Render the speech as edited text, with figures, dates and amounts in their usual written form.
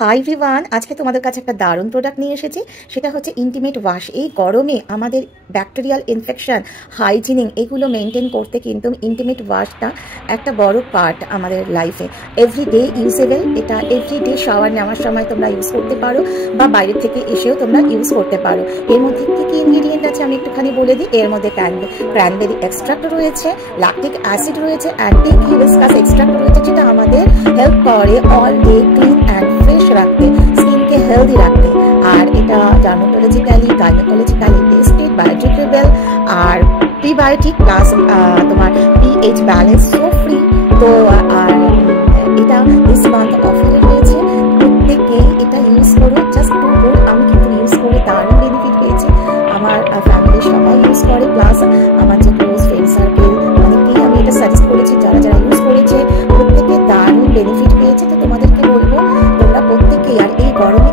Hi everyone, আজকে তোমাদের কাছে একটা দারুণ প্রোডাক্ট নিয়ে এসেছি। সেটা হচ্ছে ইন্টিমেট ওয়াশ। এই গরমে আমাদের ব্যাকটেরিয়াল ইনফেকশন, হাইজিনিং এগুলো মেনটেন করতে কিন্তু ইন্টিমেট ওয়াশটা একটা বড় পার্ট আমাদের লাইফে। এভরিডে ইউজেবল, এটা এভরিডে শাওয়ার নেওয়ার সময় তোমরা ইউজ করতে পারো বা বাইরে থেকে এসেও তোমরা ইউজ করতে পারো। এর মধ্যে কী কী ইনগ্রিডিয়েন্ট আছে আমি একটুখানি বলে দিই। এর মধ্যে ক্র্যানবেরি এক্সট্রাক্ট রয়েছে, ল্যাকটিক অ্যাসিড রয়েছে, অ্যান্টি হিবিস্কাস এক্সট্রাক্ট রয়েছে, যেটা আমাদের হেল্প করে all day clean and fresh রাখতে, স্কিনকে হেলদি রাখতে। আর এটা ডার্মাটোলজিক্যালি গাইনোকোলজিক্যালি টেস্টেড, বায়োডিগ্রেডেবল আর প্রিবায়োটিক প্লাস তোমার পিএইচ ব্যালেন্স, সো ফ্রি। তো আর এটা দিস মান্থ অফারে রয়েছে, প্রত্যেকে এটা ইউজ করো। Just too good. আমি কিন্তু ইউজ করে দারুণ বেনিফিট পেয়েছি। আমার ফ্যামিলির সবাই ইউজ করে, প্লাস আমার যে ক্লোজ ফ্রেন্ড সার্কেল অনেকেই আমি এটা সাজেস্ট করেছি। যারা যারা ইউজ করেছে প্রত্যেকে দারুণ বেনিফিট পেয়েছে। তো তোমাদেরকে বলবো তোমরা প্রত্যেকেই, আর এই গরমে